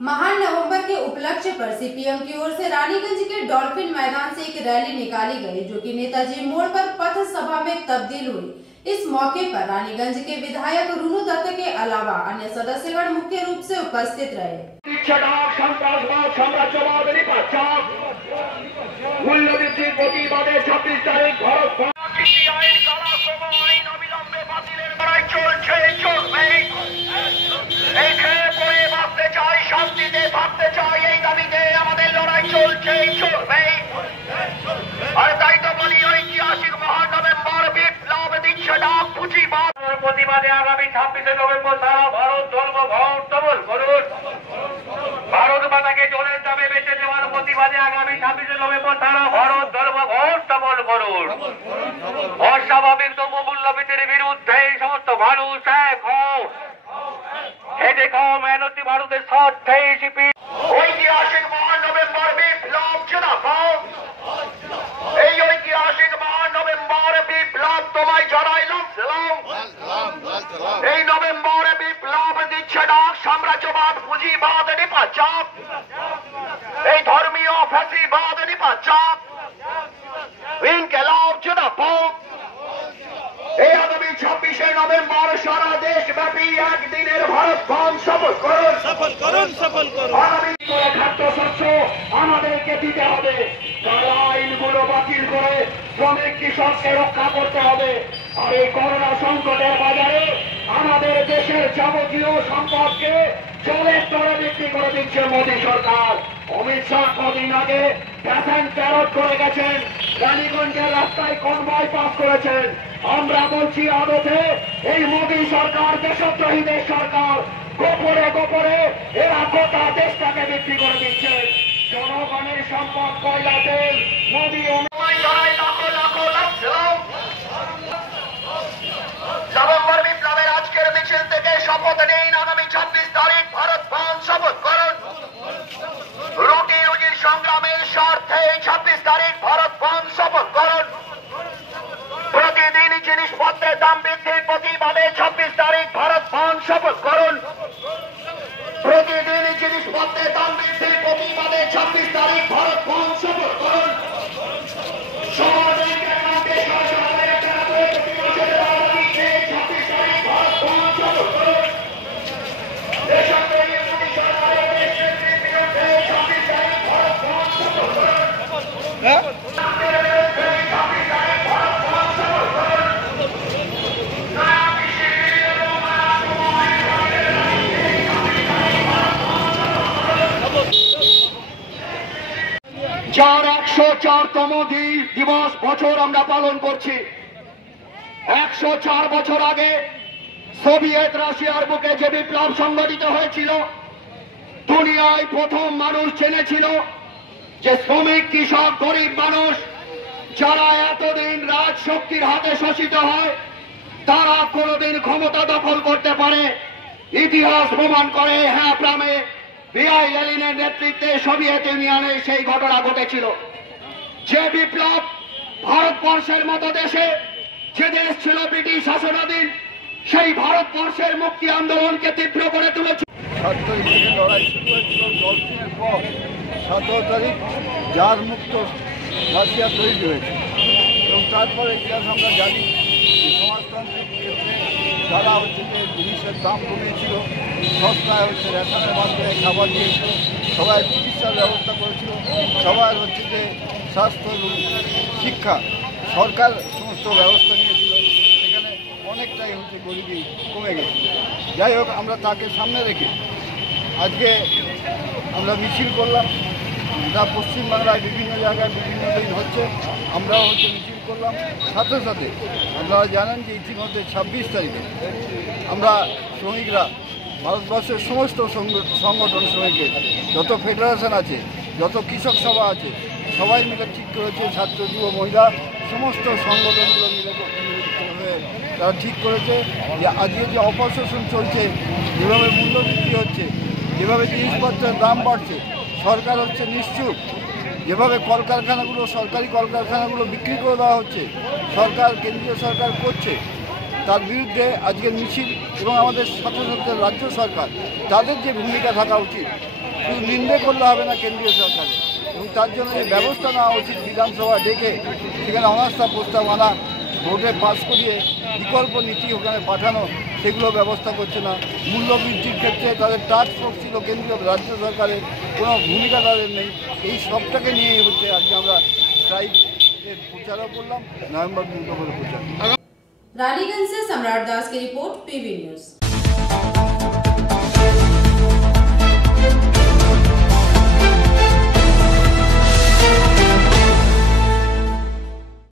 महान नवंबर के उपलक्ष्य पर सीपीएम की ओर से रानीगंज के डॉल्फिन मैदान से एक रैली निकाली गई, जो कि नेताजी मोड़ पर पथ सभा में तब्दील हुई। इस मौके पर रानीगंज के विधायक रुनु दत्त के अलावा अन्य सदस्यगण मुख्य रूप से उपस्थित रहे। প্রতিবাদে আগামী 26শে নভেম্বর সারা ভারত জন্মঘট সবল করুন। ভারত মাতাকে জলের দামে বেচে দেওয়ার প্রতিবাদে আগামী 26শে নভেম্বর সারা ভারত জন্মঘট সবল করুন। অস্বাভাবিক দ্রব্যমূল্যবৃদ্ধির বিরুদ্ধে সমস্ত মানুষ এক হও। হেঁটে খাও মেহনতি ভারতের স্বার্থে শিপি ঐতিহাসিক মহান নভেম্বর বিপ্লব জনাপাও। এই ঐতিহাসিক মহান নভেম্বর বিপ্লব তোমায় জড়াইলাম সালাম। এই নভেম্বরে বিপ্লব দিচ্ছে ডাক সাম্রাজ্যবাদ পুঁজিবাদ নিপাচাপ, এই ধর্মীয় ফ্যাসিবাদ নিপাচাপ। ইনকিলাব জিন্দাবাদ। এই আগামী 26শে নভেম্বর সারা দেশব্যাপী একদিনের ভারত বন্ধ সফল করুন, সফল করুন, সফল করুন। আগামী খাদ্যশস্য আমাদেরকে দিতে হবে। কালা আইনগুলো বাতিল করে শ্রমিক কৃষককে রক্ষা করতে হবে। আর এই করোনা সংকটের বাজারে আমাদের দেশের যাবতীয় সম্পদকে জলের দরে বিক্রি করে দিচ্ছে মোদী সরকার। অমিত শাহ কদিন আগে প্যাসেঞ্জ প্যারট করে গেছেন, রানীগঞ্জের রাস্তায় কনভয় পাস করেছেন। আমরা বলছি আদতে এই মোদী সরকার দেশদ্রোহীদের সরকার। গোপরে গোপরে এরা গোটা দেশটাকে বিক্রি করে দিচ্ছে। জনগণের সম্পদ কয়লা তেল মোদী নভেম্বর বিপ্লবের আজকের মিছিল থেকে শপথ নিন। আগামী 26 তারিখ ভারত বন্ধ শপথ করুন। রুটি রুজির সংগ্রামের স্বার্থে 26 তারিখ ভারত বন্ধ শপথ করুন। প্রতিদিন জিনিসপত্রের দাম বৃদ্ধির প্রতিবাদে 26 তারিখ ভারত বন্ধ শপথ করুন। প্রতিদিন জিনিসপত্রের দাম বৃদ্ধির প্রতিবাদে 26 তারিখ ভারত বন্ধ শপথ করুন। যার 104তম দিবস বছর আমরা পালন করছি। 104 বছর আগে সোভিয়েত রাশিয়ার বুকে যে বিপ্লব সংগঠিত হয়েছিল, দুনিয়ায় প্রথম মানুষ জেনেছিল যে শ্রমিক কৃষক গরিব মানুষ যারা এতদিন রাজশক্তির হাতে শোষিত হয়, তারা কোনদিন ক্ষমতা দখল করতে পারে। ইতিহাস প্রমাণ করে হ্যাঁ প্রামে বিআই লেনিনের নেতৃত্বে সোভিয়েত ইউনিয়নে সেই ঘটনা ঘটেছিল। যে বিপ্লব ভারতবর্ষের মতো দেশে, যে দেশ ছিল ব্রিটিশ শাসনাধীন, সেই ভারতবর্ষের মুক্তি আন্দোলনকে তীব্র করে তুলেছে। 7 তারিখ থেকে লড়াই শুরু হয়েছিল। 10 দিনের পর 17 তারিখ জার মুক্ত রাশিয়া তৈরি হয়েছে। এবং তারপরে ইতিহাস আমরা জানি যে সমাজতান্ত্রিক ক্ষেত্রে যারা হচ্ছে যে জিনিসের দাম কমিয়েছিল, সস্তায় হচ্ছে রেশনের মাধ্যমে খাবার দিয়েছিল, সবাই চিকিৎসার ব্যবস্থা করেছিল, সবার হচ্ছে যে স্বাস্থ্য এবং শিক্ষা সরকার সমস্ত ব্যবস্থা নিয়েছিল। সেখানে অনেকটাই হচ্ছে গরিবী কমে গেছে। যাই হোক, আমরা তাকে সামনে রেখে আজকে আমরা মিছিল করলাম। যা পশ্চিমবাংলায় বিভিন্ন জায়গায় বিভিন্ন দিন হচ্ছে, আমরাও হচ্ছে মিছিল করলাম। সাথে সাথে আপনারা জানেন যে ইতিমধ্যে 26 তারিখে আমরা শ্রমিকরা ভারতবর্ষের সমস্ত সংগঠন, শ্রমিকের যত ফেডারেশন আছে, যত কৃষক সভা আছে, সবাই মিলে ঠিক করেছে, ছাত্র যুব মহিলা সমস্ত সংগঠনগুলো মিলে তারা ঠিক করেছে যে আজকে যে অপশোষণ চলছে, যেভাবে মূল্যবৃদ্ধি হচ্ছে, যেভাবে জিনিসপত্রের দাম বাড়ছে, সরকার হচ্ছে নিশ্চুপ। যেভাবে কলকারখানাগুলো, সরকারি কলকারখানাগুলো বিক্রি করে দেওয়া হচ্ছে, সরকার, কেন্দ্রীয় সরকার করছে, তার বিরুদ্ধে আজকের মিছিল এবং আমাদের সাথে সাথে রাজ্য সরকার তাদের যে ভূমিকা থাকা উচিত, শুধু নিন্দে করলে হবে না কেন্দ্রীয় সরকারের, এবং তার জন্য যে ব্যবস্থা নেওয়া উচিত বিধানসভা ডেকে সেখানে অনাস্থা প্রস্তাব আনা, ভোটে পাস করিয়ে বিকল্প নীতি ওখানে পাঠানো, সেগুলো ব্যবস্থা করছে না। মূল্যবৃদ্ধির ক্ষেত্রে তাদের টাস্ক ফোর্স ছিল কেন্দ্রীয় রাজ্য সরকারের, কোনো ভূমিকা তাদের নেই। এই সবটাকে নিয়েই হচ্ছে আজকে আমরা স্ট্রাইকের প্রচারও করলাম, নভেম্বর 2 প্রচার। रानीगंज से सम्राट दास की रिपोर्ट, पीवी न्यूज।